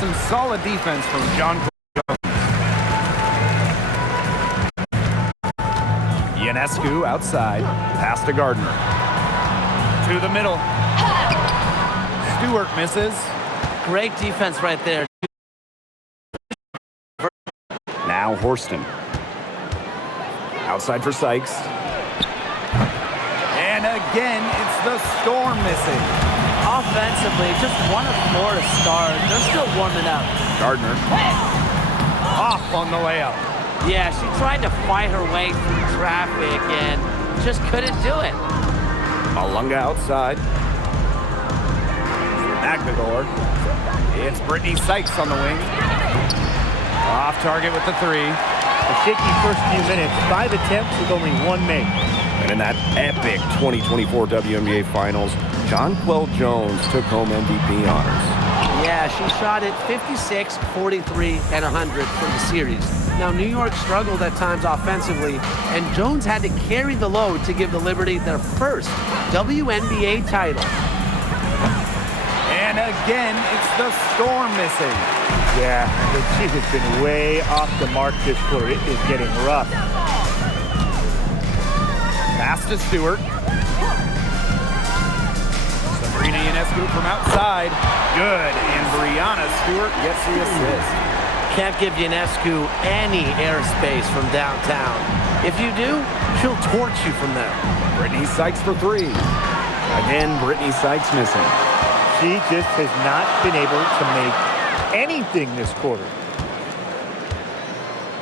some solid defense from John Jones. Ionescu outside. Pass to Gardner. To the middle. Stewart misses. Great defense right there. Now Horston. Outside for Sykes. And again, it's the Storm missing. Offensively, just one of four to start. They're still warming up. Gardner. Off on the layup. Yeah, she tried to fight her way through traffic and just couldn't do it. Malunga outside. Magdalor. It's Brittany Sykes on the wing. Off target with the three. A shaky first few minutes. 5 attempts with only 1 make. And in that epic 2024 WNBA Finals, Jonquel Jones took home MVP honors. Yeah, she shot it 56, 43, and 100 for the series. Now, New York struggled at times offensively, and Jones had to carry the load to give the Liberty their first WNBA title. And again, it's the Storm missing. Yeah, she has been way off the mark this quarter. It is getting rough. Pass to Stewart. Sabrina Ionescu from outside. Good, and Brianna Stewart gets the assist. Can't give Ionescu any airspace from downtown. If you do, she'll torch you from there. Brittany Sykes for three. Again, Brittany Sykes missing. She just has not been able to make anything this quarter.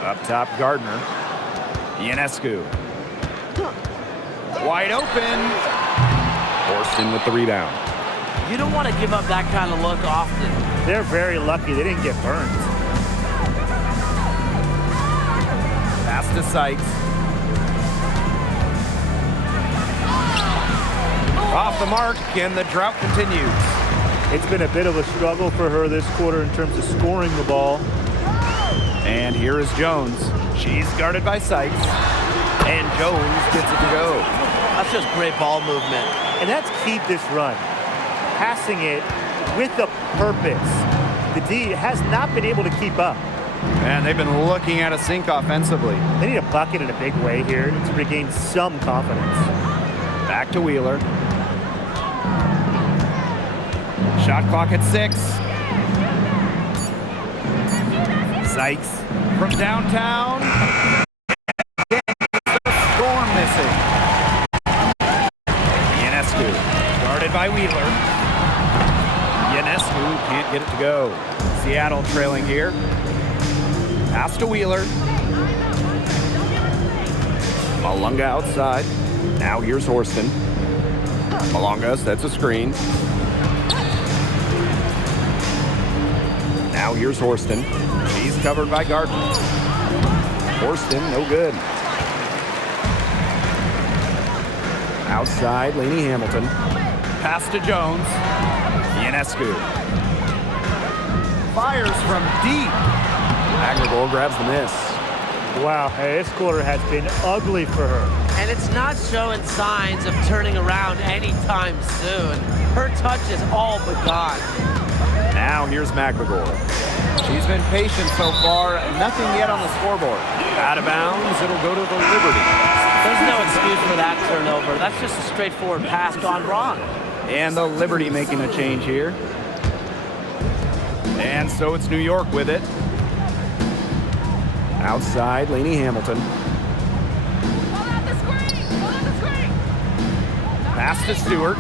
Up top, Gardner. Ionescu. Wide open. Horston with the rebound. You don't want to give up that kind of look often. They're very lucky they didn't get burned. Pass to Sykes. Off the mark, and the drought continues. It's been a bit of a struggle for her this quarter in terms of scoring the ball. And here is Jones. She's guarded by Sykes. And Jones gets it to go. That's just great ball movement. And that's key this run. Passing it with a purpose. The D has not been able to keep up. And they've been looking at a sink offensively. They need a bucket in a big way here to regain some confidence. Back to Wheeler. Shot clock at 6. Sykes from downtown. The Storm missing. Ionescu guarded by Wheeler. Ionescu can't get it to go. Seattle trailing here. Pass to Wheeler. Malunga outside. Now here's Horston. Malunga sets a screen. Now here's Horston. She's covered by Gardner. Horston, no good. Outside, Lainey Hamilton. Pass to Jones. Ionescu. Fires from deep. Magdalor grabs the miss. Wow, this quarter has been ugly for her. And it's not showing signs of turning around anytime soon. Her touch is all but gone. Now here's Magdalor. She's been patient so far. Nothing yet on the scoreboard. Out of bounds, it'll go to the Liberty. There's no excuse for that turnover. That's just a straightforward pass gone wrong. And the Liberty making a change here. And so it's New York with it. Outside, Lainey Hamilton. Pass to Stewart.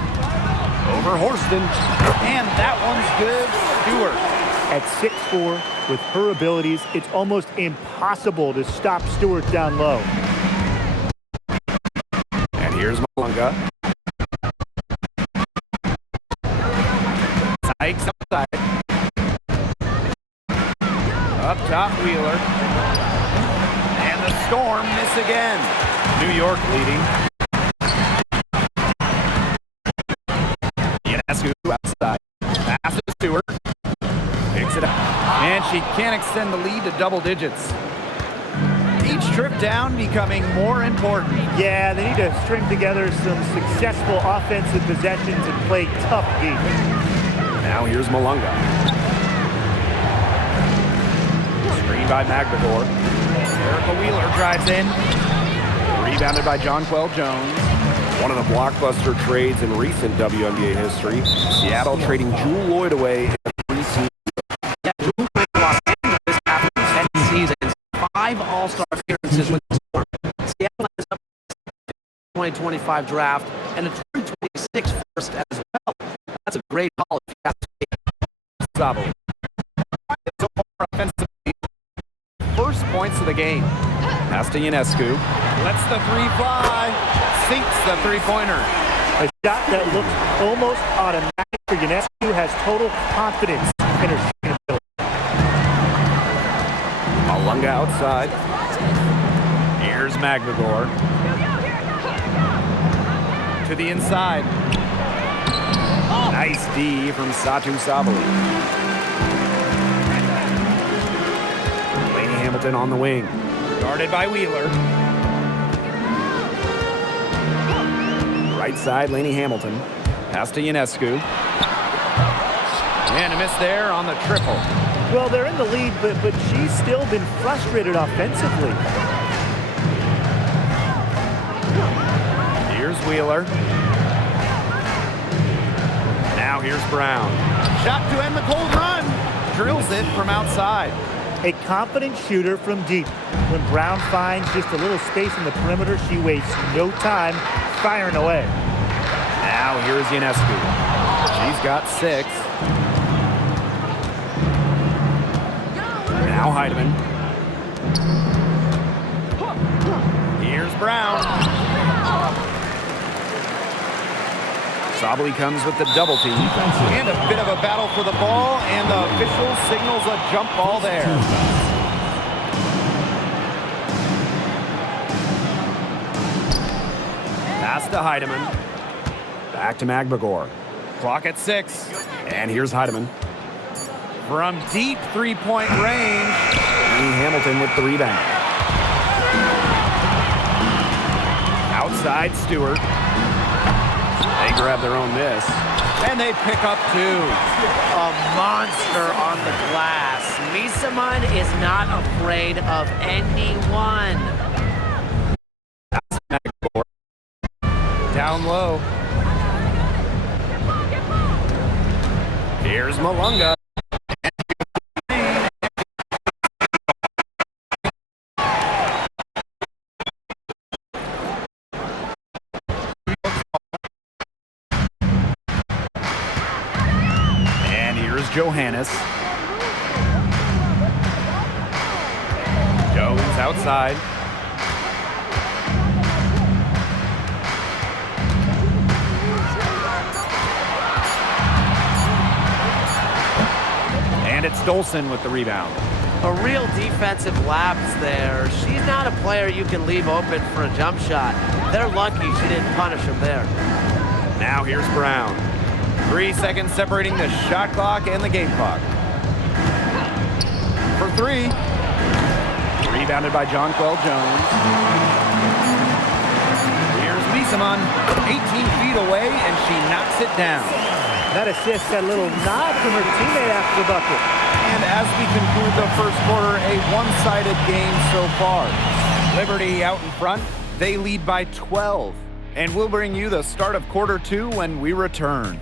Over Horston. And that one's good. Stewart. At 6'4", with her abilities, it's almost impossible to stop Stewart down low. And here's Malunga. Sykes outside. Up top, Wheeler. And the Storm miss again. New York leading. Ionescu outside. Pass to Stewart. Picks it up. And she can't extend the lead to double digits. Each trip down becoming more important. Yeah, they need to string together some successful offensive possessions and play tough deep. Now here's Malunga. by Magdagor. Erica Wheeler drives in. Rebounded by Jonquel Jones. One of the blockbuster trades in recent WNBA history. Seattle trading Jewel Lloyd away in a free season. Yeah, Jewel Lloyd to Los Angeles after 10 seasons, 5 All-Star appearances with the Storm. Seattle ends up 2025 draft and a 2026 first as well. That's a great haul if you have to take Zabel. So far offensively, first points of the game. Pass to Ionescu. Lets the three fly. Sinks the three-pointer. A shot that looks almost automatic for Ionescu, has total confidence in her shooting ability. Malunga outside. Here's Magdagor. To the inside. Nice D from Satu Sabali. Laney Hamilton on the wing. Guarded by Wheeler. Right side, Laney Hamilton. Pass to Ionescu. And a miss there on the triple. Well, they're in the lead, but she's still been frustrated offensively. Here's Wheeler. Now here's Brown. Shot to end the cold run. Drills it from outside. A confident shooter from deep. When Brown finds just a little space in the perimeter, she wastes no time firing away. Now here's Ionescu. She's got 6. Now Heidemann. Here's Brown. Sabali comes with the double team. And a bit of a battle for the ball, and the official signals a jump ball there. Pass to Heidemann. Back to Magdagor. Clock at 6. And here's Heidemann. From deep three-point range. Laney Hamilton with the rebound. Outside Stewart. They grab their own miss. And they pick up 2. a monster on the glass. Misaman is not afraid of anyone. Down low. Here's Malunga. And here's Johannes. Jones outside. And it's Dolson with the rebound. A real defensive lapse there. She's not a player you can leave open for a jump shot. They're lucky she didn't punish him there. Now here's Brown. 3 seconds separating the shot clock and the game clock. For 3. Rebounded by Jonquel Jones. Here's Misaman, 18 feet away, and she knocks it down. That assist, that little nod from her teammate after the bucket. And as we conclude the first quarter, a one-sided game so far. Liberty out in front. They lead by 12. And we'll bring you the start of quarter 2 when we return.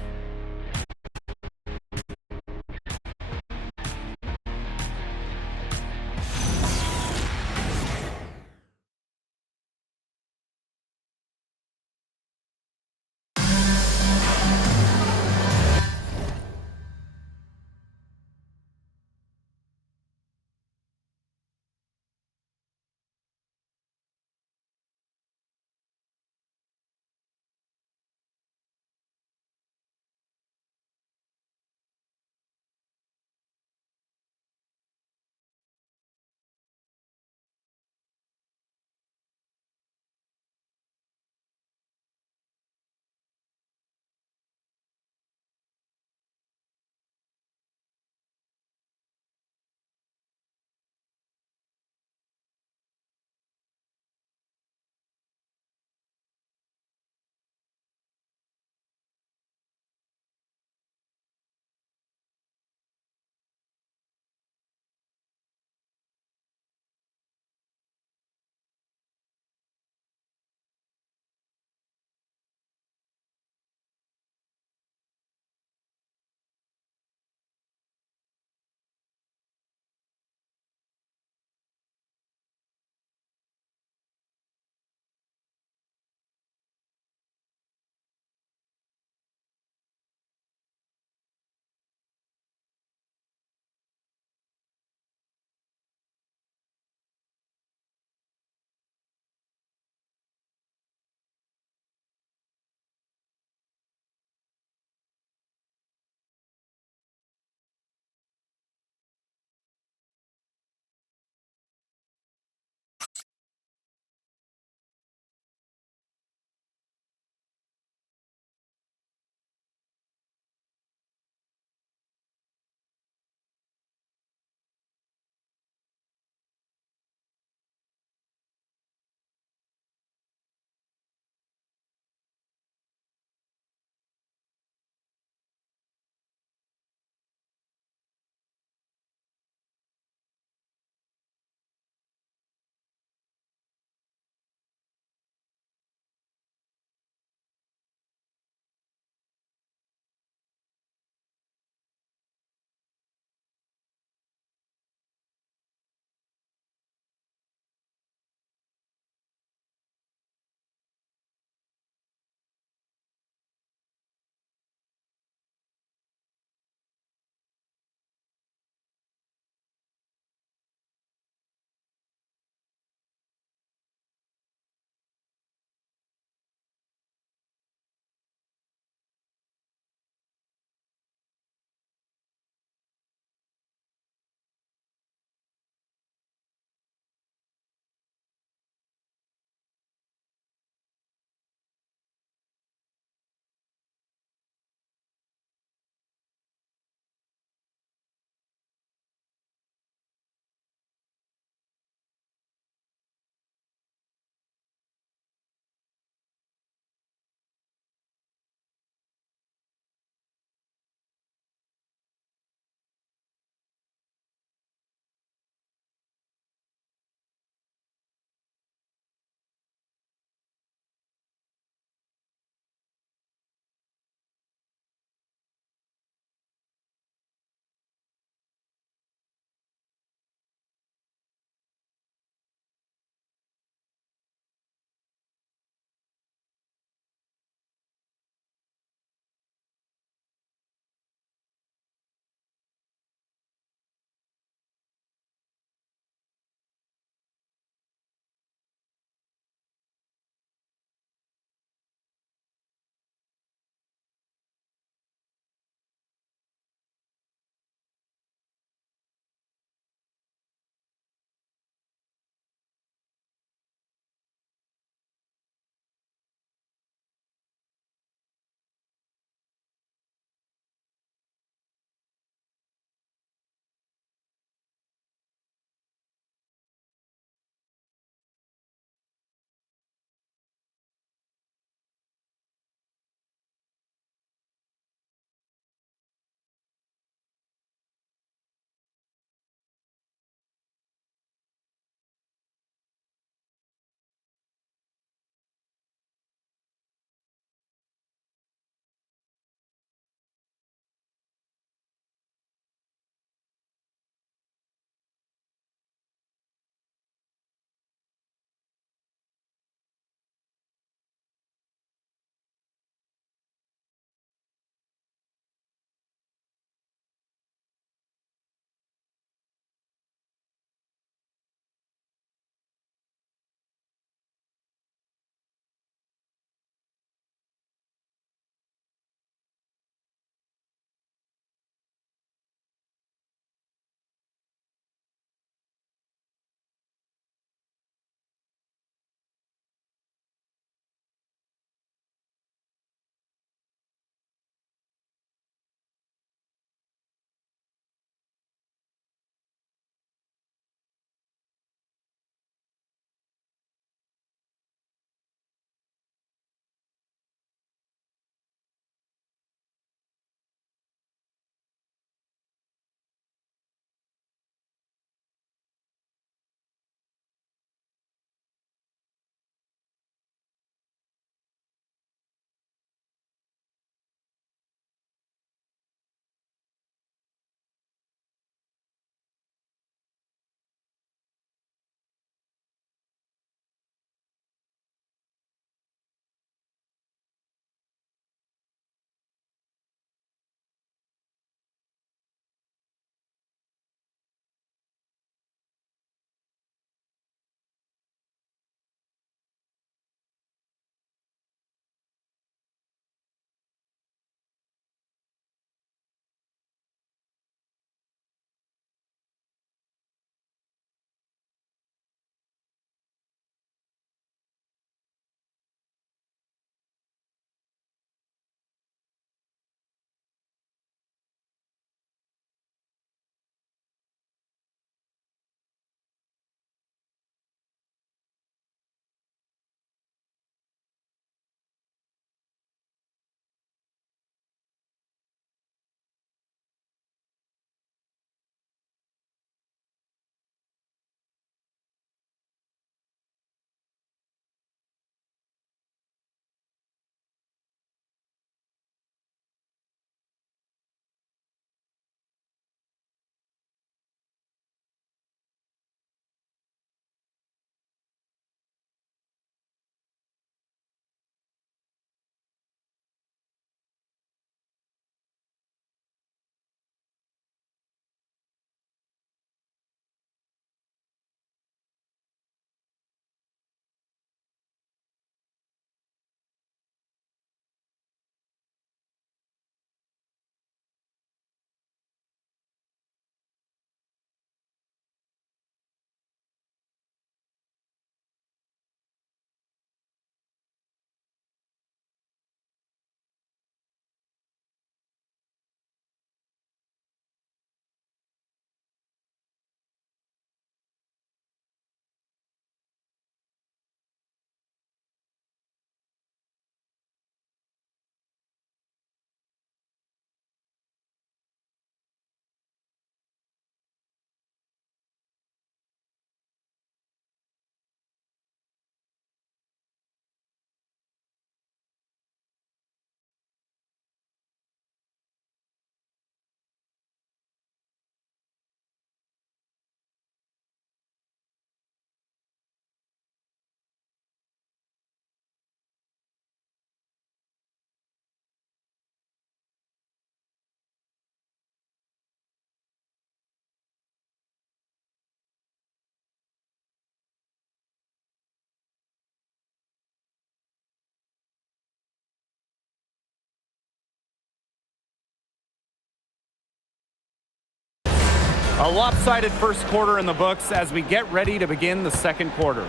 A lopsided first quarter in the books as we get ready to begin the second quarter.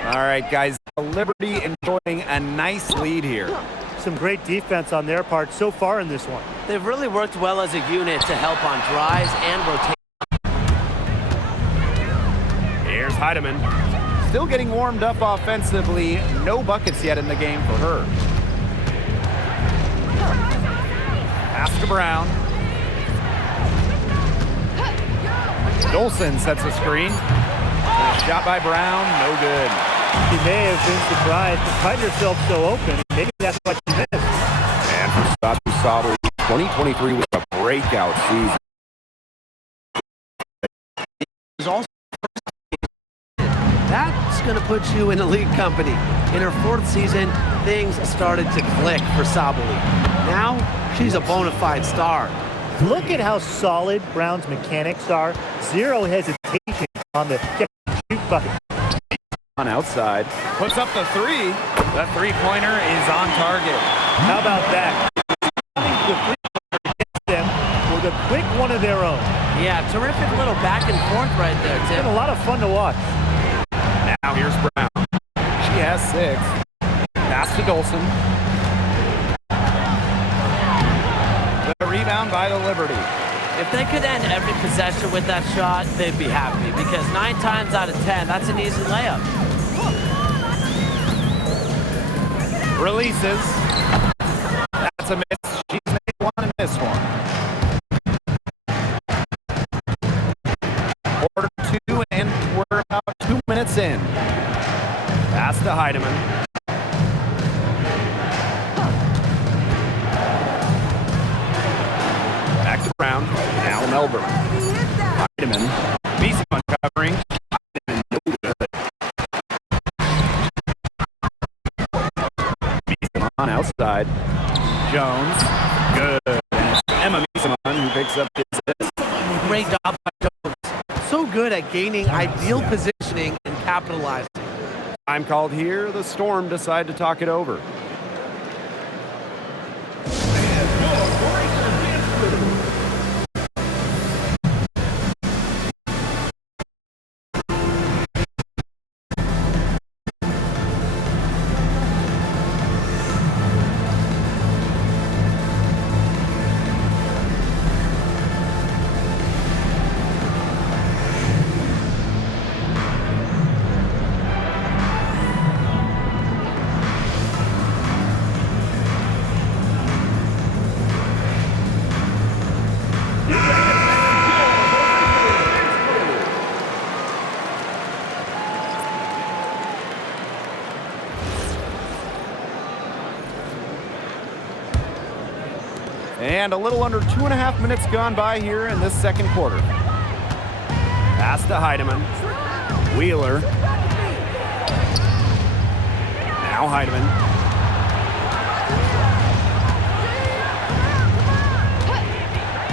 All right, guys, Liberty enjoying a nice lead here. Some great defense on their part so far in this one. They've really worked well as a unit to help on drives and rotation. Here's Heidemann. Still getting warmed up offensively. No buckets yet in the game for her. Pass to Brown. Dolson sets a screen. And a shot by Brown, no good. She may have been surprised to find herself so open. Maybe that's what she missed. And for Satu Sabali, 2023 was a breakout season. That's going to put you in elite company. In her 4th season, things started to click for Sabali. Now, she's a bona fide star. Look at how solid Brown's mechanics are. Zero hesitation on the shoot bucket. On outside. Puts up the three. That three-pointer is on target. How about that? The three-pointer against them with a quick one of their own. Yeah, terrific little back and forth right there, It's Tim. been a lot of fun to watch. Now here's Brown. She has 6. Pass to Dolson. The rebound by the Liberty. If they could end every possession with that shot, they'd be happy because 9 times out of 10, that's an easy layup. Releases. That's a miss. She's made one and missed one. Quarter 2, and we're about 2 minutes in. Pass to Heidemann. Back to Brown. Now Melbourne. Heidemann. Beeson covering. Heidemann, no good. Beeson on outside. Jones. Good. And it's Emma Beeson who picks up the assist. Great job by Jones. So good at gaining ideal positioning and capitalizing. Time called here. The Storm decide to talk it over. And a little under 2.5 minutes gone by here in this second quarter. Pass to Heidemann. Wheeler. Now Heidemann.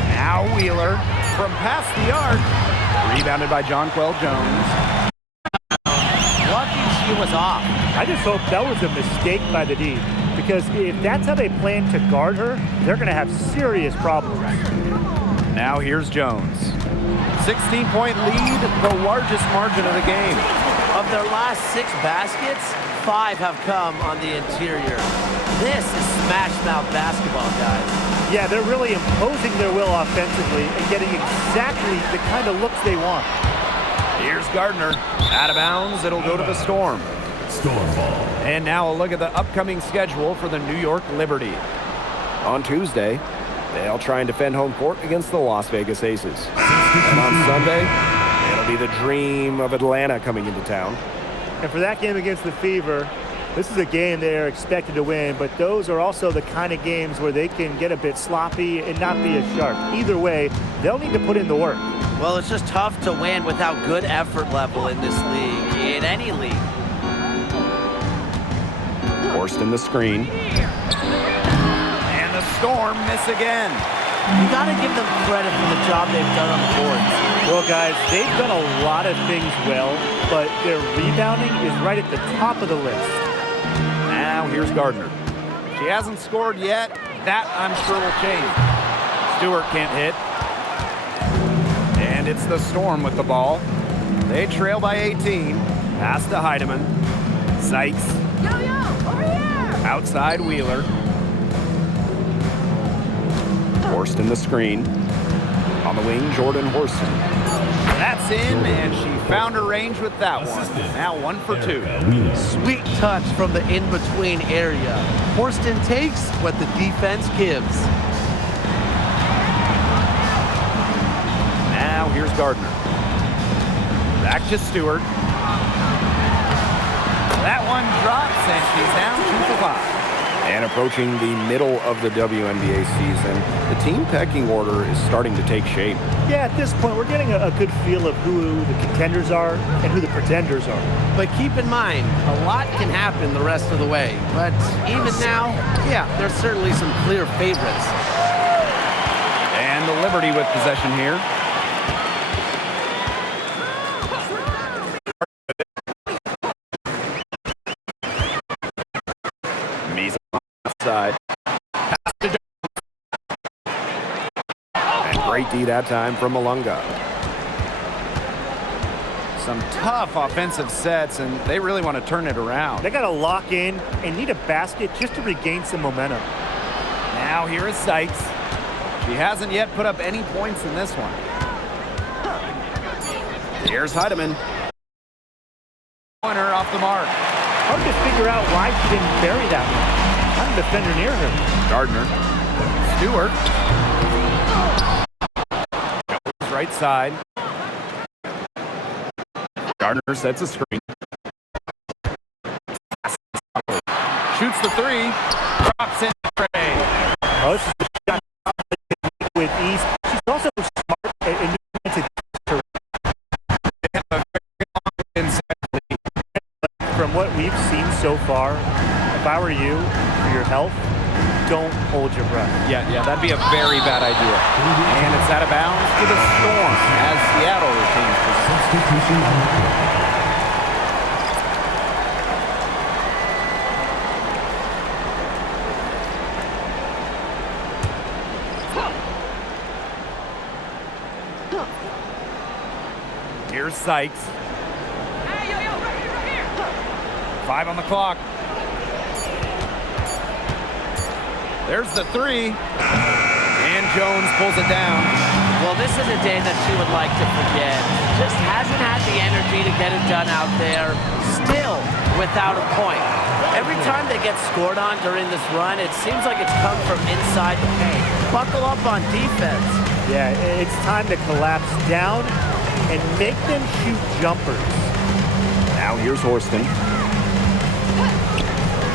Now Wheeler from past the arc. Rebounded by Jonquel Jones. Lucky she was off. I just hope that was a mistake by the D, because if that's how they plan to guard her, they're going to have serious problems. Now here's Jones. 16-point lead, the largest margin of the game. Of their last 6 baskets, 5 have come on the interior. This is smash-mouth basketball, guys. Yeah, they're really imposing their will offensively and getting exactly the kind of looks they want. Here's Gardner. Out of bounds, it'll go to the Storm. Storm ball. And now a look at the upcoming schedule for the New York Liberty. On Tuesday, they'll try and defend home court against the Las Vegas Aces. And on Sunday, it'll be the dream of Atlanta coming into town. And for that game against the Fever, this is a game they're expected to win, but those are also the kind of games where they can get a bit sloppy and not be as sharp. Either way, they'll need to put in the work. Well, it's just tough to win without good effort level in this league, in any league. Forced in the screen. And the Storm miss again. You got to give them credit for the job they've done on the boards. Well, guys, they've done a lot of things well, but their rebounding is right at the top of the list. Now here's Gardner. She hasn't scored yet. That, I'm sure, will change. Stewart can't hit. And it's the Storm with the ball. They trail by 18. Pass to Heidemann. Sykes. Yo, over here! Outside Wheeler. Horston the screen. On the wing, Jordan Horston. That's in, and she found her range with that one. Now 1 for 2. Sweet touch from the in-between area. Horston takes what the defense gives. Now here's Gardner. Back to Stewart. That one drops, and she's down 2 for 5. And approaching the middle of the WNBA season, the team pecking order is starting to take shape. Yeah, at this point, we're getting a good feel of who the contenders are and who the pretenders are. But keep in mind, a lot can happen the rest of the way. But even now, yeah, there's certainly some clear favorites. And the Liberty with possession here. Side. And great D that time from Malunga. Some tough offensive sets, and they really want to turn it around. They got to lock in and need a basket just to regain some momentum. Now here is Sykes. She hasn't yet put up any points in this one. Here's Heidemann. Pointer off the mark. Hard to figure out why she didn't bury that one. Not a defender near her. Gardner. Stewart. Goes right side. Gardner sets a screen. Shoots the 3. Drops in the tray. Oh, this is a shot with ease. She's also smart and from what we've seen so far, if I were you, for your health, don't hold your breath. Yeah, that'd be a very bad idea. And it's out of bounds to the Storm as Seattle retains possession. Here's Sykes. Hey, yo, right here! 5 on the clock. There's the 3. And Jones pulls it down. Well, this is a day that she would like to forget. Just hasn't had the energy to get it done out there. Still without a point. Every time they get scored on during this run, it seems like it's come from inside the paint. Buckle up on defense. Yeah, it's time to collapse down and make them shoot jumpers. Now here's Horston.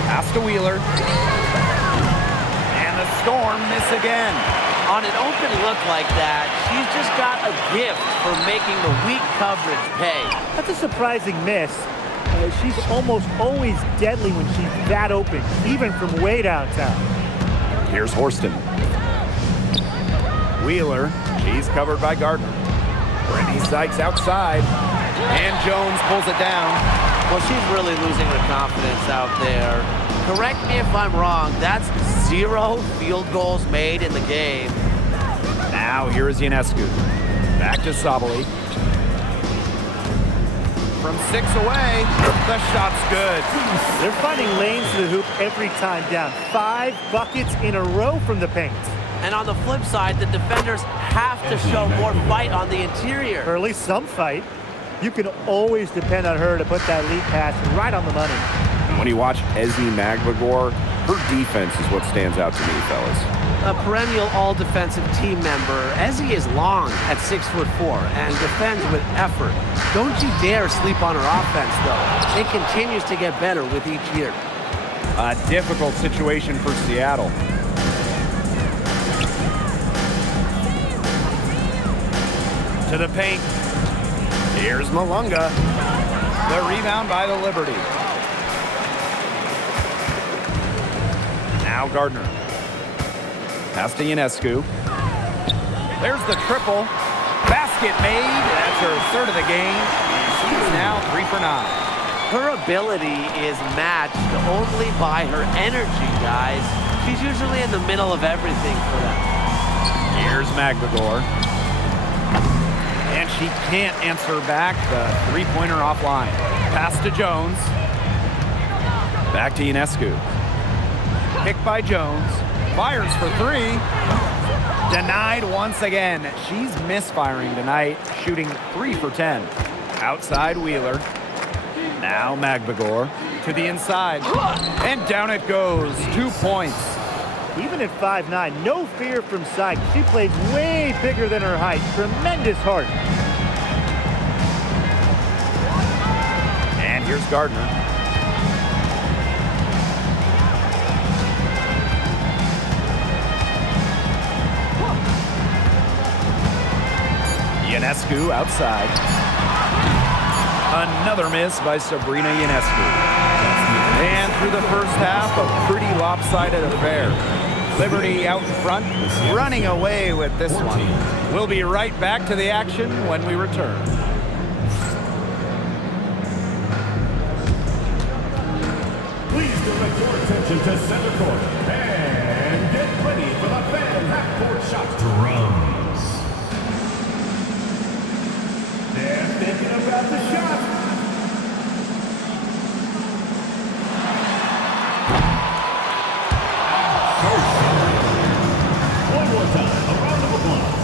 Pass to Wheeler. And the Storm miss again. On an open look like that, she's just got a gift for making the weak coverage pay. That's a surprising miss. She's almost always deadly when she's that open, even from way downtown. Here's Horston. Wheeler, she's covered by Gardner. Brittany Sykes outside, and Jones pulls it down. Well, she's really losing her confidence out there. Correct me if I'm wrong, that's 0 field goals made in the game. Now here is Ionescu. Back to Sabali. From 6 away, the shot's good. They're finding lanes to the hoop every time down. 5 buckets in a row from the paint. And on the flip side, the defenders have to show more fight on the interior. Or at least some fight. You can always depend on her to put that lead pass right on the money. When you watch Ezzy Magbagor, her defense is what stands out to me, fellas. A perennial all-defensive team member, Ezzy is long at 6'4" and defends with effort. Don't you dare sleep on her offense, though. It continues to get better with each year. A difficult situation for Seattle. To the paint. Here's Malunga. The rebound by the Liberty. Now Gardner. Pass to Ionescu. There's the triple. Basket made. That's her 3rd of the game. She's now 3 for 9. Her ability is matched only by her energy, guys. She's usually in the middle of everything for them. Here's Magbagor. And She can't answer back the three-pointer offline. Pass to Jones. Back to Ionescu. Picked by Jones. Fires for three. Denied once again. She's misfiring tonight, shooting 3 for 10. Outside Wheeler. Now Magbagor to the inside. And down it goes. 2 points. Even at 5'9", no fear from Syke. She plays way bigger than her height. Tremendous heart. And here's Gardner. Ionescu outside. Another miss by Sabrina Ionescu. And through the first half, a pretty lopsided affair. Liberty out in front, running away with this one. We'll be right back to the action when we return. Please direct your attention to center court and get ready for the fan half-court shot. Drums. They're thinking about the shot. One more time, a round of applause.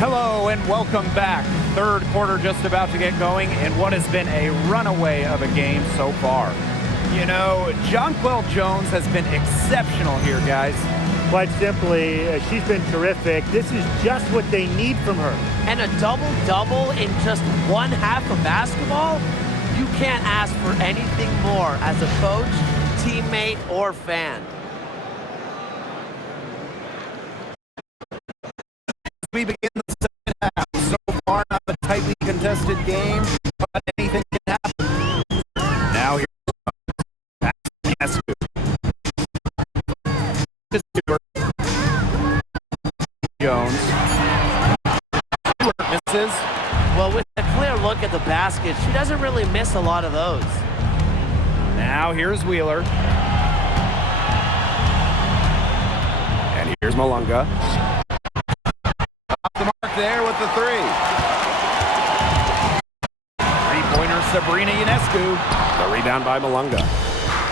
Hello and welcome back. Third quarter just about to get going in what has been a runaway of a game so far. You know, Jonquel Jones has been exceptional here, guys. Quite simply, she's been terrific. This is just what they need from her. And a double-double in just one half of basketball? You can't ask for anything more as a coach, teammate, or fan. We begin the second half. So far, not a tightly contested game, but anything can happen. Now here's Jones. Misses. Well, with a clear look at the basket, she doesn't really miss a lot of those. Now here's Wheeler. And here's Malunga. Off the mark there with the three. Three-pointer Sabrina Ionescu. The rebound by Malunga.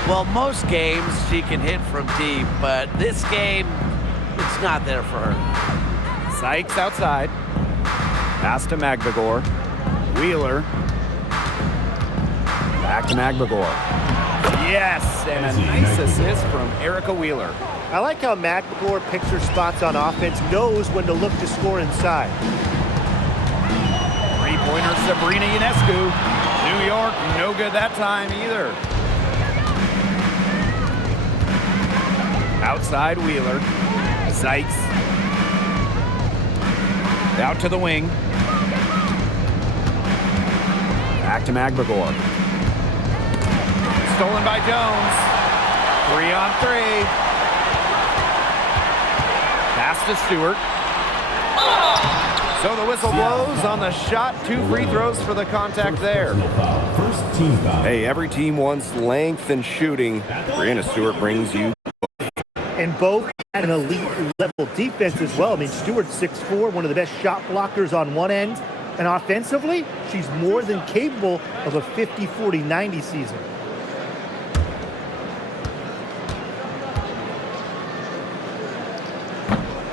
Well, most games she can hit from deep, but this game, it's not there for her. Sykes outside. Pass to Magbagor. Wheeler. Back to Magbagor. Yes, and a nice assist from Erica Wheeler. I like how Magbagor picks her spots on offense, knows when to look to score inside. Three-pointer Sabrina Ionescu. New York, no good that time either. Outside Wheeler. Sykes. Out to the wing. Back to Magbagor. Stolen by Jones. 3-on-3. Pass to Stewart. So the whistle blows on the shot. 2 free throws for the contact there. First team foul. Hey, every team wants length and shooting. Brianna Stewart brings you. And both at an elite level defense as well. I mean, Stewart's 6'4", one of the best shot blockers on one end. And offensively, she's more than capable of a 50-40-90 season.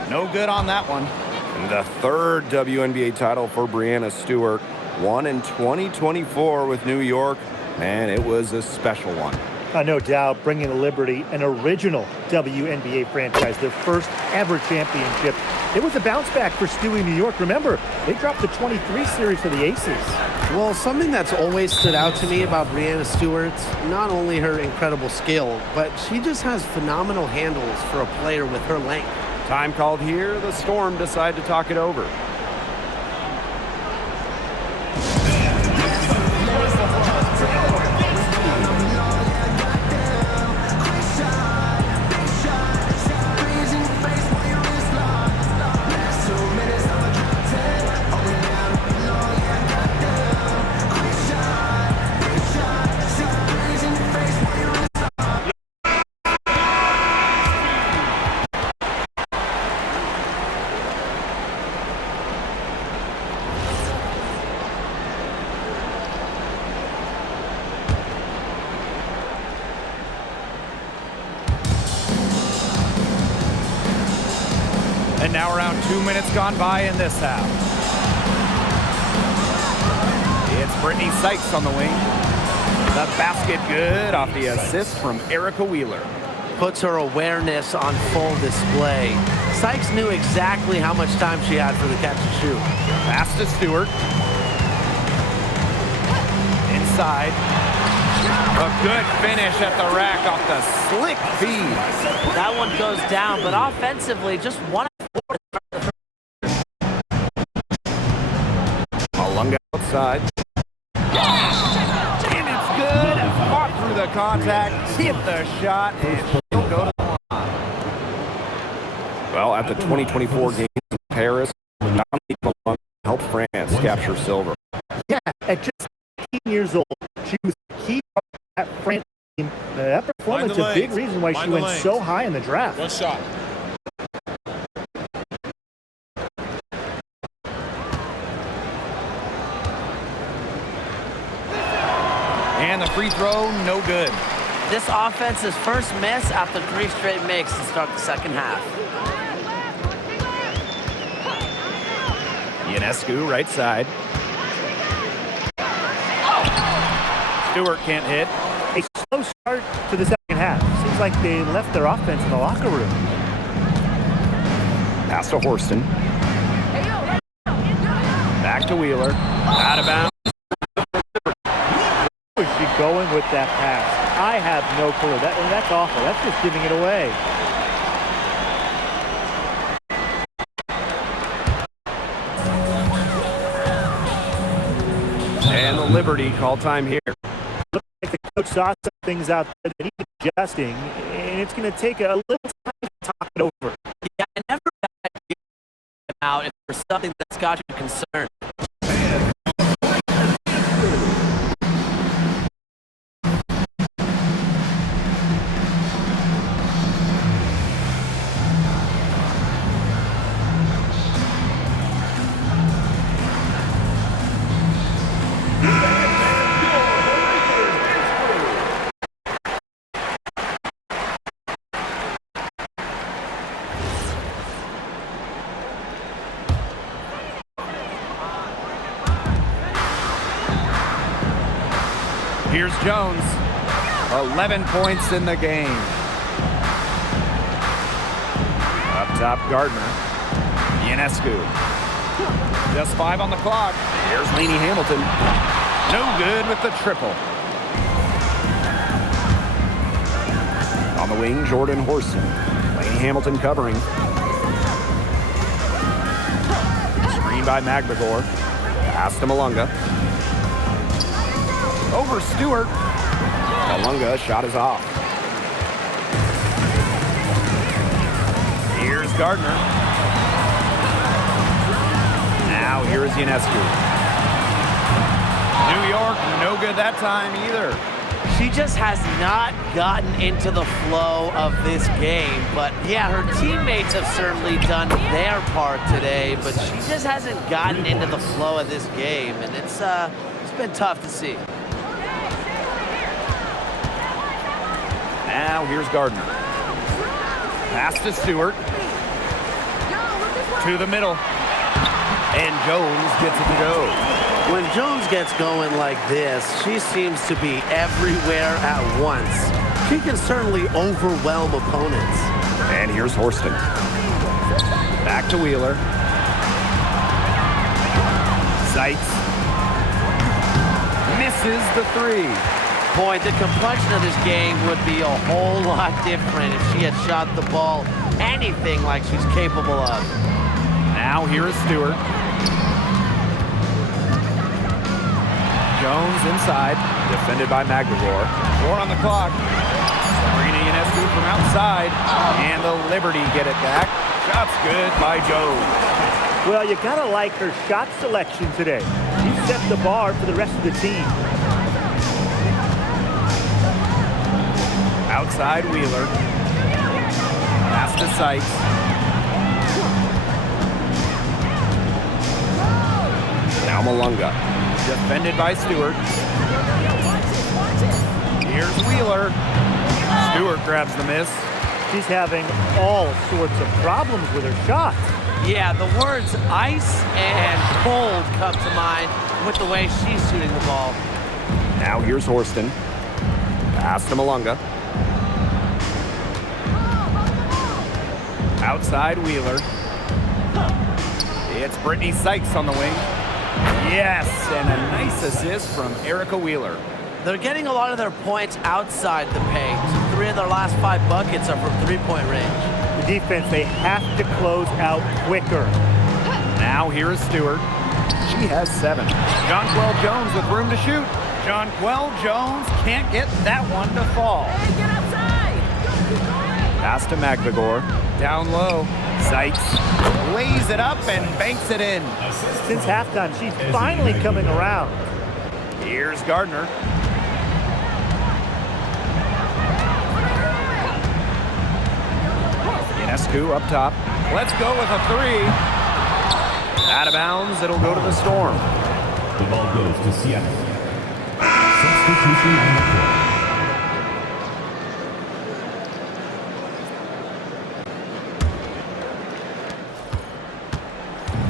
No good on that one. And the third WNBA title for Brianna Stewart. Won in 2024 with New York. Man, it was a special one. No doubt, bringing to Liberty an original WNBA franchise, their first ever championship. It was a bounce back for Stewie New York. Remember, they dropped the 23 series for the Aces. Well, something that's always stood out to me about Brianna Stewart, not only her incredible skill, but she just has phenomenal handles for a player with her length. Time called here. The Storm decide to talk it over. And now around 2 minutes gone by in this half. It's Brittany Sykes on the wing. The basket good off the assist from Erica Wheeler. Puts her awareness on full display. Sykes knew exactly how much time she had for the catch and shoot. Pass to Stewart. Inside. A good finish at the rack off the slick feed. That one goes down, but offensively, just one. Malunga outside. And it's good. Fought through the contact, hit the shot, and she'll go to the line. Well, at the 2024 games in Paris, Dominique Malunga helped France capture silver. Yeah, at just 18 years old, she was key to that France team. That performance a big reason why she went so high in the draft. One shot. And the free throw, no good. This offense's first miss after 3 straight makes to start the second half. Ionescu, right side. Stewart can't hit. A slow start to the second half. Seems like they left their offense in the locker room. Pass to Horston. Back to Wheeler. Out of bounds. Where is she going with that pass? I have no clue. That's awful. That's just giving it away. And the Liberty call time here. Looks like the coach saw some things out there that need adjusting, and it's going to take a little time to talk it over. Yeah, I never out if there's something that's got you concerned. Here's Jones. 11 points in the game. Up top, Gardner. Ionescu. Just 5 on the clock. Here's Lainey Hamilton. No good with the triple. On the wing, Jordan Horston. Lainey Hamilton covering. Screen by Magdagor. Pass to Malunga. Over Stewart. Malunga shot is off. Here's Gardner. Now here is Ionescu. New York, no good that time either. She just has not gotten into the flow of this game, but yeah, her teammates have certainly done their part today, but she just hasn't gotten into the flow of this game, and it's been tough to see. Now here's Gardner. Pass to Stewart. To the middle. And Jones gets it to go. When Jones gets going like this, she seems to be everywhere at once. She can certainly overwhelm opponents. And here's Horston. Back to Wheeler. Seitz. Misses the 3. Boy, the complexion of this game would be a whole lot different if she had shot the ball anything like she's capable of. Now here is Stewart. Jones inside. Defended by Magdagor. 4 on the clock. Sabrina Ionescu from outside. And the Liberty get it back. Shot's good by Jones. Well, you got to like her shot selection today. She set the bar for the rest of the team. Outside Wheeler. Pass to Seitz. Now Malunga. Defended by Stewart. Here's Wheeler. Stewart grabs the miss. She's having all sorts of problems with her shots. Yeah, the words ice and cold come to mind with the way she's shooting the ball. Now here's Horston. Pass to Malunga. Outside Wheeler. It's Brittany Sykes on the wing. Yes, and a nice assist from Erica Wheeler. They're getting a lot of their points outside the paint. 3 of their last 5 buckets are from three-point range. The defense, they have to close out quicker. Now here is Stewart. She has 7. Jonquel Jones with room to shoot. Jonquel Jones can't get that one to fall. Hey, get outside! Pass to Magdagor. Down low. Seitz lays it up and banks it in. Since halftime, she's finally coming around. Here's Gardner. Ionescu up top. Let's go with a 3. Out of bounds, it'll go to the Storm. The ball goes to Seattle. Substitution on the court.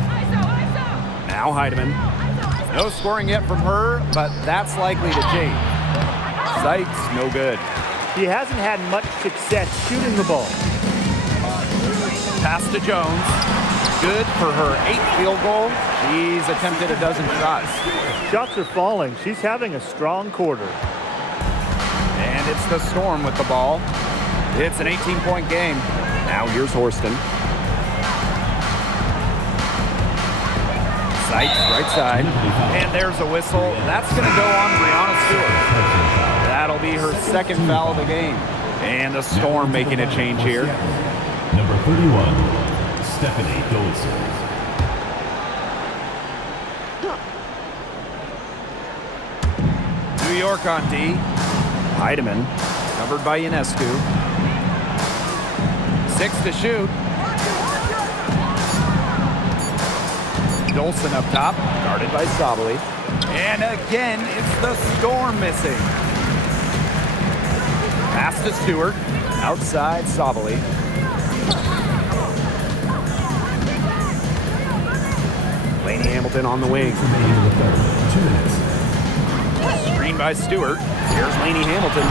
ISO, ISO! Now Heidemann. No scoring yet from her, but that's likely to change. Sykes, no good. He hasn't had much success shooting the ball. Pass to Jones. Good for her 8th field goal. She's attempted a dozen shots. Shots are falling. She's having a strong quarter. And it's the Storm with the ball. It's an 18-point game. Now here's Horston. Sykes, right side. And there's a whistle. That's going to go on Brianna Stewart. That'll be her 2nd foul of the game. And the Storm making a change here. Number 31, Stephanie Dolson. New York on D. Heidemann. Covered by Ionescu. 6 to shoot. Dolson up top. Guarded by Sabali. And again, it's the Storm missing. Pass to Stewart. Outside Sabali. Laney Hamilton on the wing. Remaining in the third. 2 minutes. Screen by Stewart. Here's Laney Hamilton.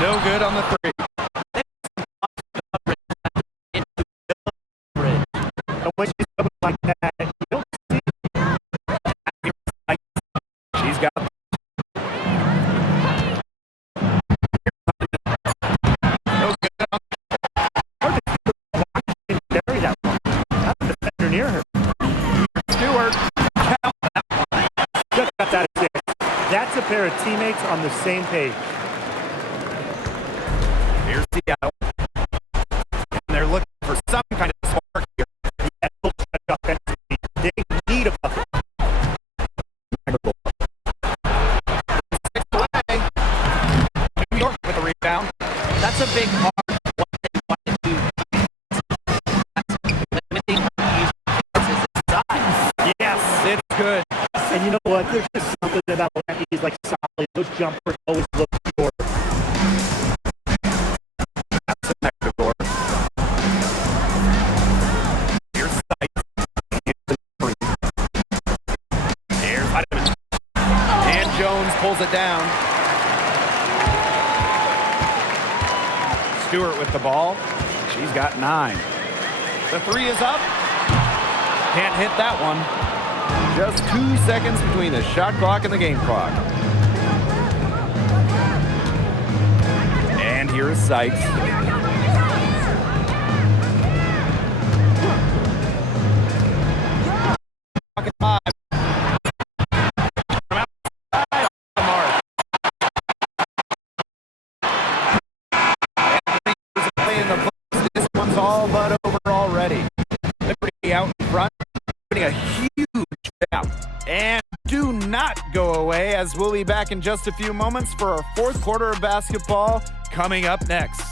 No good on the 3. And when she's coming like that, you don't see She's got no good on her carry that one. Not a defender near her. Stewart. Just got that assist. That's a pair of teammates on the same page. Here's Seattle. And they're looking for some kind of spark here. They need a bucket. 6 away. New York with a rebound. That's a big part of what they want to do. Limiting uses inside. Yes, it's good. And you know what? There's just something about lefties like solid. Those jumpers always look short. That's the next door. Here's Sykes. Here's Heidemann. And Jones pulls it down. Stewart with the ball. She's got 9. The 3 is up. Can't hit that one. Just 2 seconds between the shot clock and the game clock. And here is Sykes. Pocket 5. From outside off the mark. And playing the post. This one's all but over already. Liberty out in front, putting a huge gap. And do not go away, as we'll be back in just a few moments for our 4th quarter of basketball coming up next.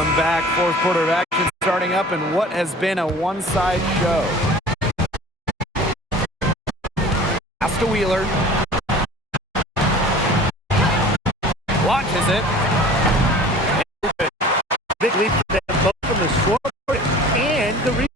Welcome back. Fourth quarter of action starting up in what has been a one-side show. Pass to Wheeler. Launches it. Big lead for them, both from the scoreboard and the rebound.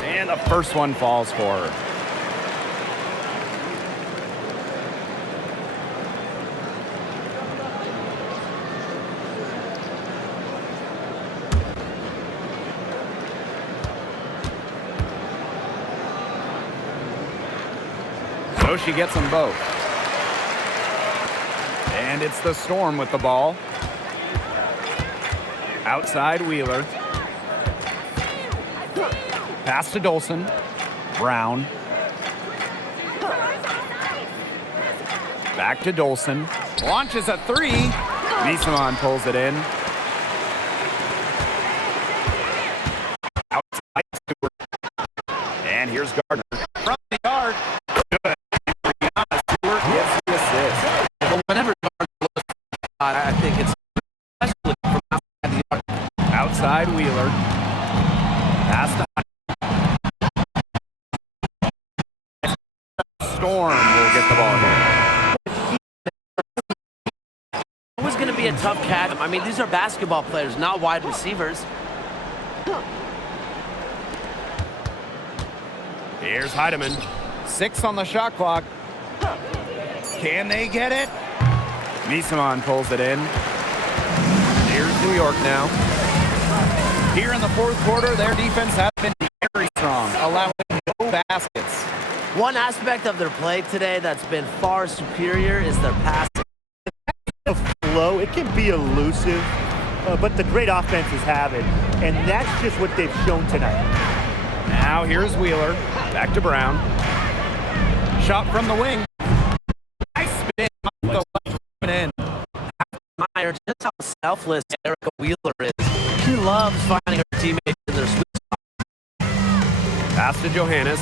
And the first one falls for her. So she gets them both. And it's the Storm with the ball. Outside Wheeler. Pass to Dolson. Brown. Back to Dolson. Launches a three. Nisaman pulls it in. Outside Stewart. And here's Gardner. From the yard. Good. Stewart gets the assist. Well, whenever Gardner looks, I think it's especially from outside the yard. Outside Wheeler. Pass to Storm will get the ball here. It was going to be a tough catch. I mean, these are basketball players, not wide receivers. Here's Heidemann. 6 on the shot clock. Can they get it? Nisaman pulls it in. Here's New York now. Here in the fourth quarter, their defense has been very strong, allowing no baskets. One aspect of their play today that's been far superior is their passing. Flow, it can be elusive, but the great offenses have it, and that's just what they've shown tonight. Now here's Wheeler. Back to Brown. Shot from the wing. Nice spin off the left end. Meyer, just how selfless Erica Wheeler is. She loves finding her teammates in their sweet spot. Pass to Johannes.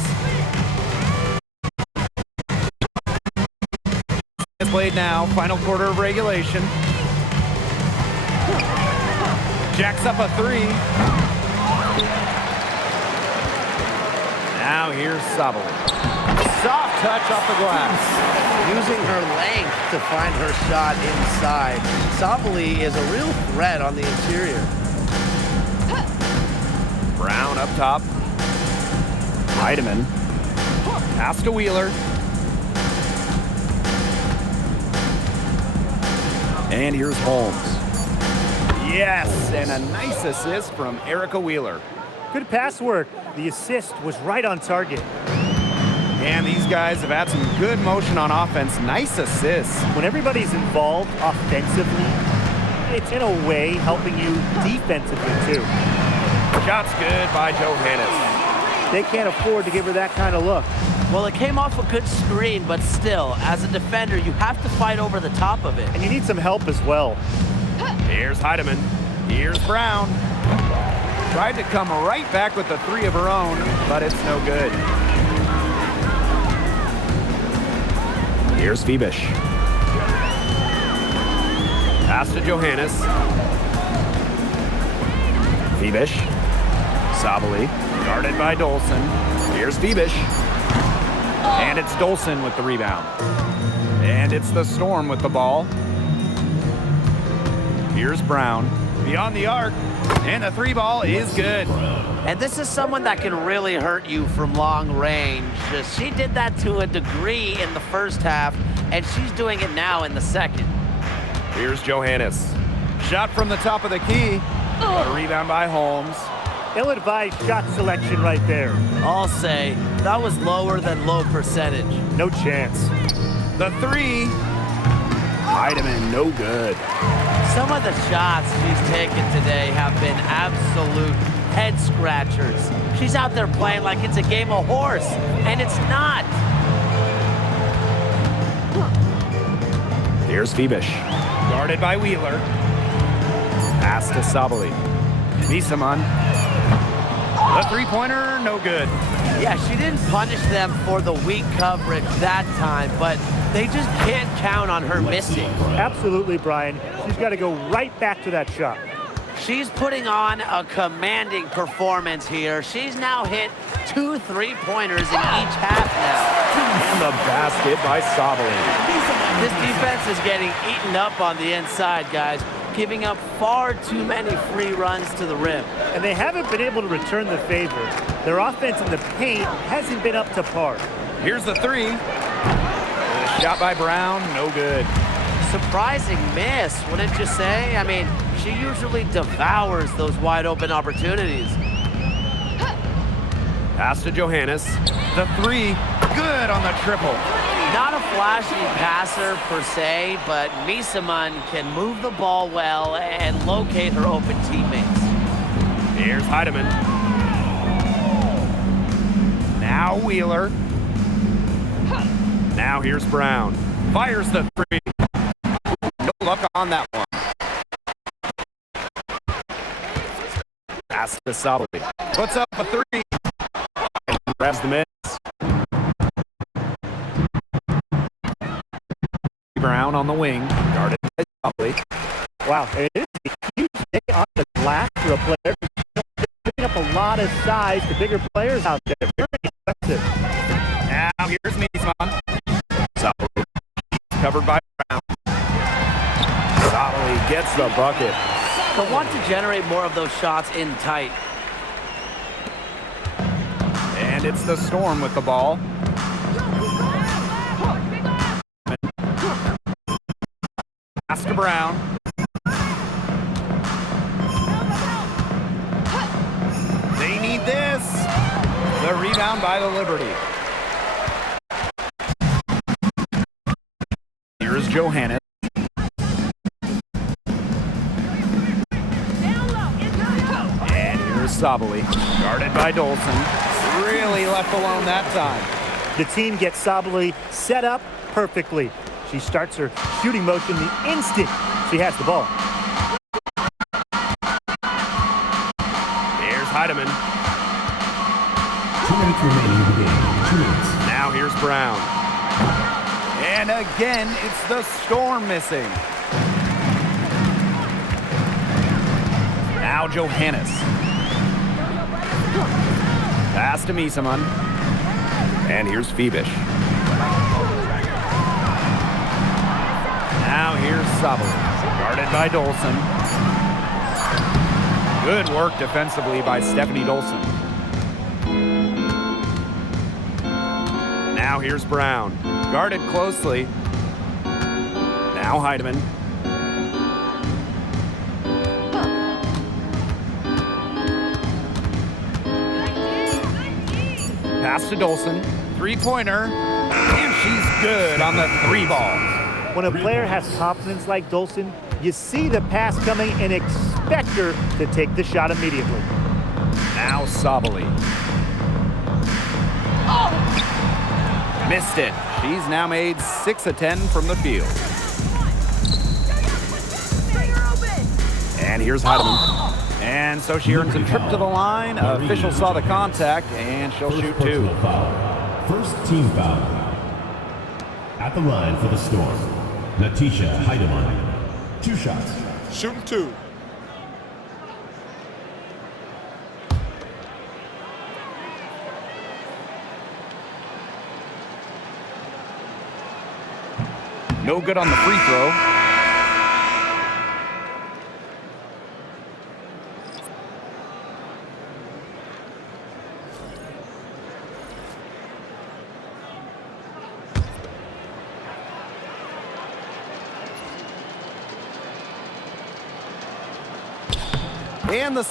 Is played now, final quarter of regulation. Jacks up a three. Now here's Sabali. Soft touch off the glass. Using her length to find her shot inside. Sabali is a real threat on the interior. Brown up top. Heidemann. Pass to Wheeler. And here's Holmes. Yes, and a nice assist from Erica Wheeler. Good pass work. The assist was right on target. And these guys have had some good motion on offense. Nice assists. When everybody's involved offensively, it's in a way helping you defensively too. Shot's good by Johannes. They can't afford to give her that kind of look. Well, it came off a good screen, but still, as a defender, you have to fight over the top of it. And you need some help as well. Here's Heidemann. Here's Brown. Tried to come right back with the three of her own, but it's no good. Here's Phoebish. Pass to Johannes. Phoebish. Sabali. Guarded by Dolson. Here's Phoebish. And it's Dolson with the rebound. And it's the Storm with the ball. Here's Brown. Beyond the arc. And the three ball is good. And this is someone that can really hurt you from long range. She did that to a degree in the first half, and she's doing it now in the second. Here's Johannes. Shot from the top of the key. A rebound by Holmes. Ill-advised shot selection right there. I'll say that was lower than low percentage. No chance. The three. Heidemann, no good. Some of the shots she's taken today have been absolute head scratchers. She's out there playing like it's a game of horse, and it's not. Here's Febish. Guarded by Wheeler. Pass to Sabali. Misaman. The three-pointer, no good. Yeah, she didn't punish them for the weak coverage that time, but they just can't count on her missing. Absolutely, Brian. She's got to go right back to that shot. She's putting on a commanding performance here. She's now hit 2 3-pointers in each half now. And the basket by Sabali. This defense is getting eaten up on the inside, guys, giving up far too many free runs to the rim. And they haven't been able to return the favor. Their offense in the paint hasn't been up to par. Here's the three. The shot by Brown, no good. Surprising miss, wouldn't you say? I mean, she usually devours those wide open opportunities. Pass to Johannes. The three, good on the triple. Not a flashy passer per se, but Misaman can move the ball well and locate her open teammates. Here's Heidemann. Now Wheeler. Now here's Brown. Fires the three. No luck on that one. Pass to Sabali. Puts up a three. Grabs the miss. Brown on the wing. Guarded by Sabali. Wow, it is a huge day on the glass for a player. Picking up a lot of size to bigger players out there. Very impressive. Now here's Misaman. Sabali. Covered by Brown. Sabali gets the bucket. But want to generate more of those shots in tight. And it's the Storm with the ball. Pass to Brown. They need this. The rebound by the Liberty. Here's Johannes. And here's Sabali. Guarded by Dolson. Really left alone that time. The team gets Sabali set up perfectly. She starts her shooting motion the instant she has the ball. Here's Heidemann. 2 minutes remaining in the game. 2 minutes. Now here's Brown. And again, it's the Storm missing. Now Johannes. Pass to Misaman. And here's Febish. Now here's Sabali. Guarded by Dolson. Good work defensively by Stephanie Dolson. Now here's Brown. Guarded closely. Now Heidemann. Pass to Dolson. Three-pointer. And she's good on the three ball. When a player has confidence like Dolson, you see the pass coming and expect her to take the shot immediately. Now Sabali. Missed it. She's now made 6 of 10 from the field. And here's Heidemann. And so she earns a trip to the line. Official saw the contact, and she'll shoot two. First team foul. At the line for the Storm, Natisha Heidemann. 2 shots. Shooting two. No good on the free throw. And the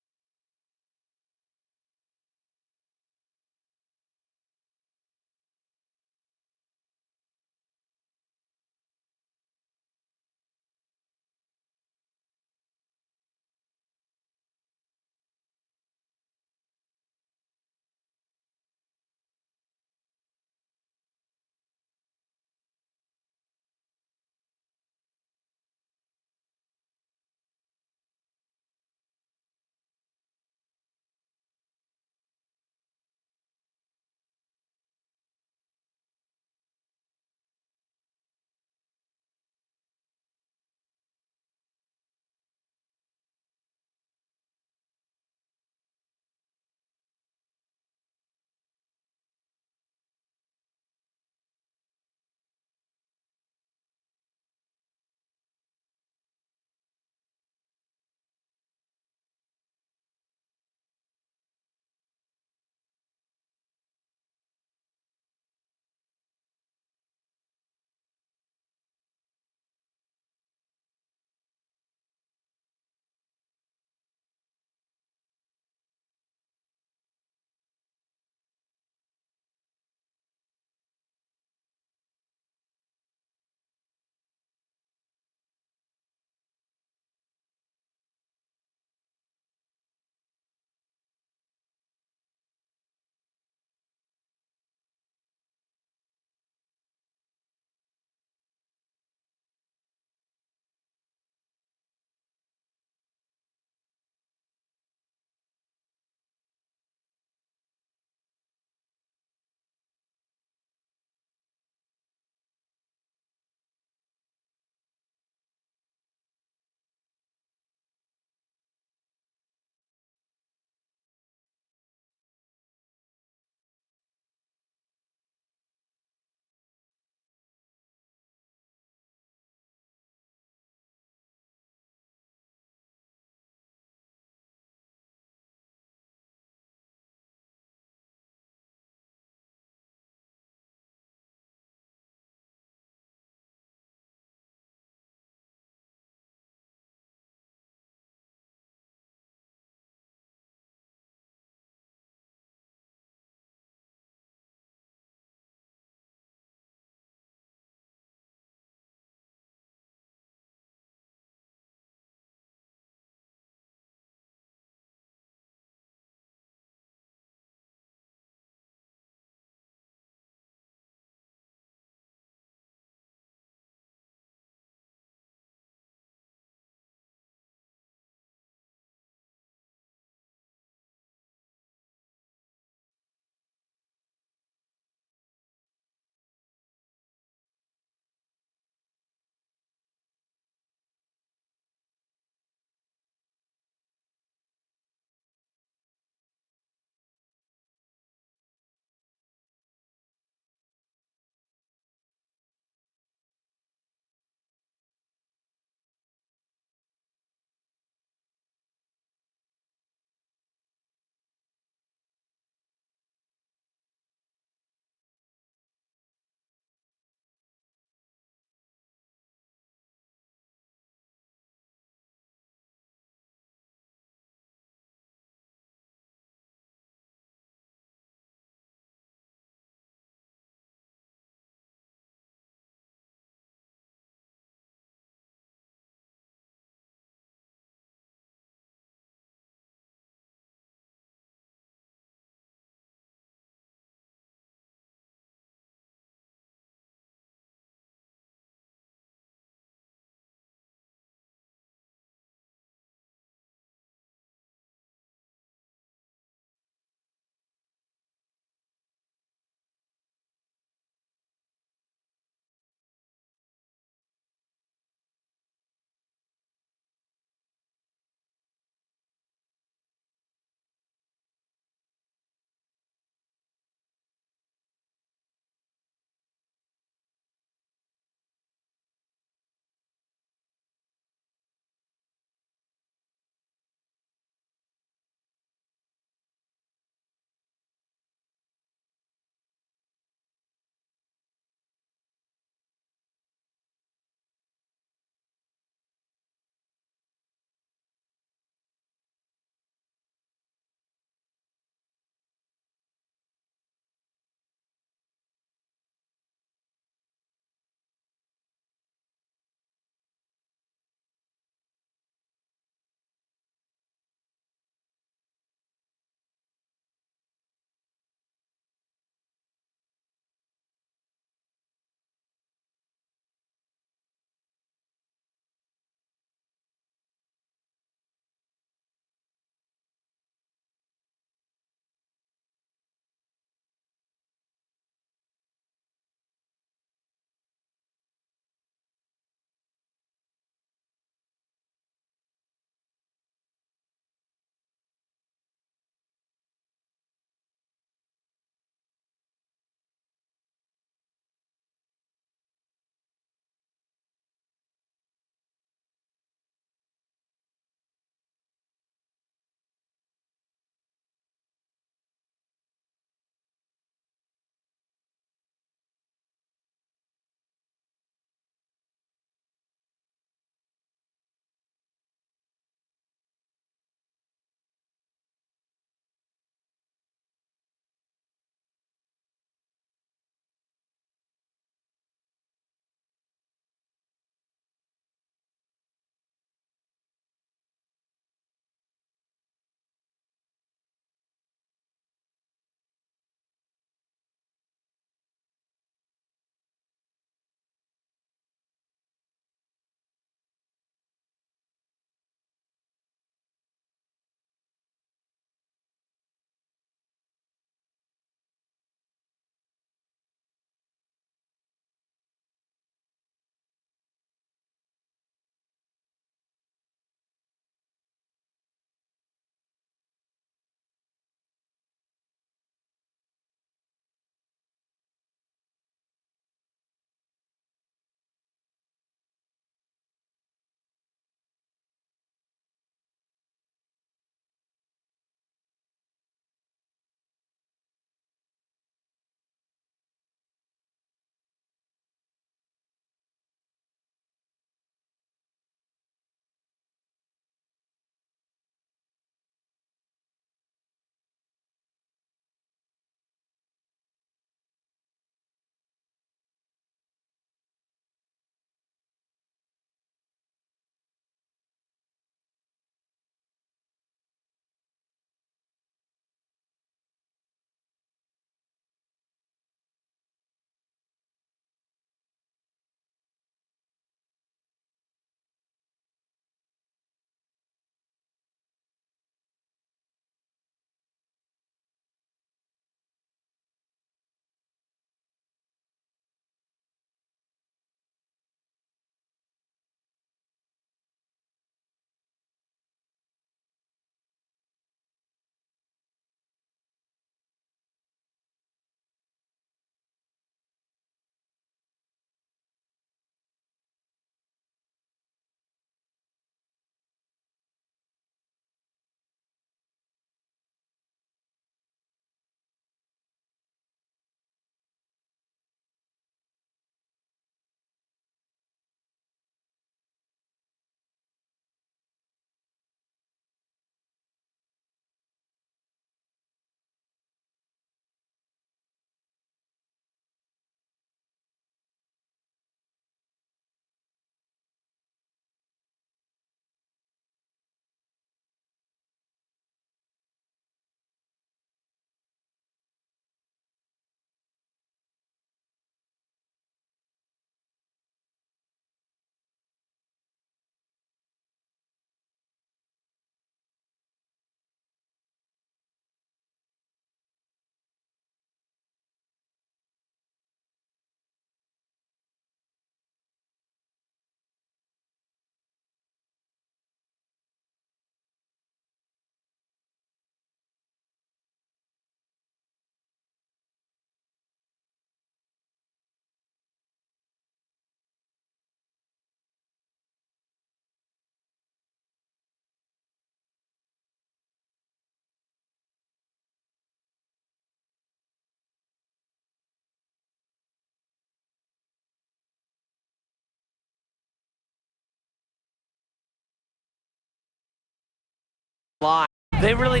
They really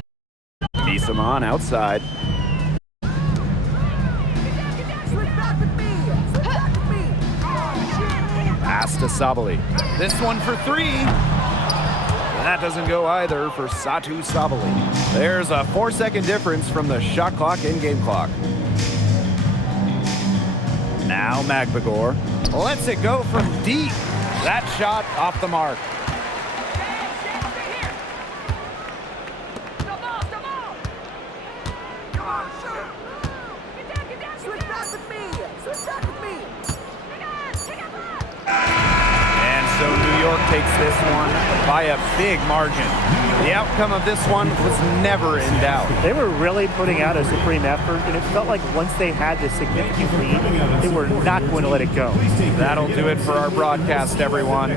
Nisaman outside. Pass to Sabali. This one for three. That doesn't go either for Satu Sabali. There's a 4-second difference from the shot clock and game clock. Now Magbagor lets it go from deep. That shot off the mark. And so New York takes this one by a big margin. The outcome of this one was never in doubt. They were really putting out a supreme effort, and it felt like once they had this significant lead, they were not going to let it go. That'll do it for our broadcast, everyone.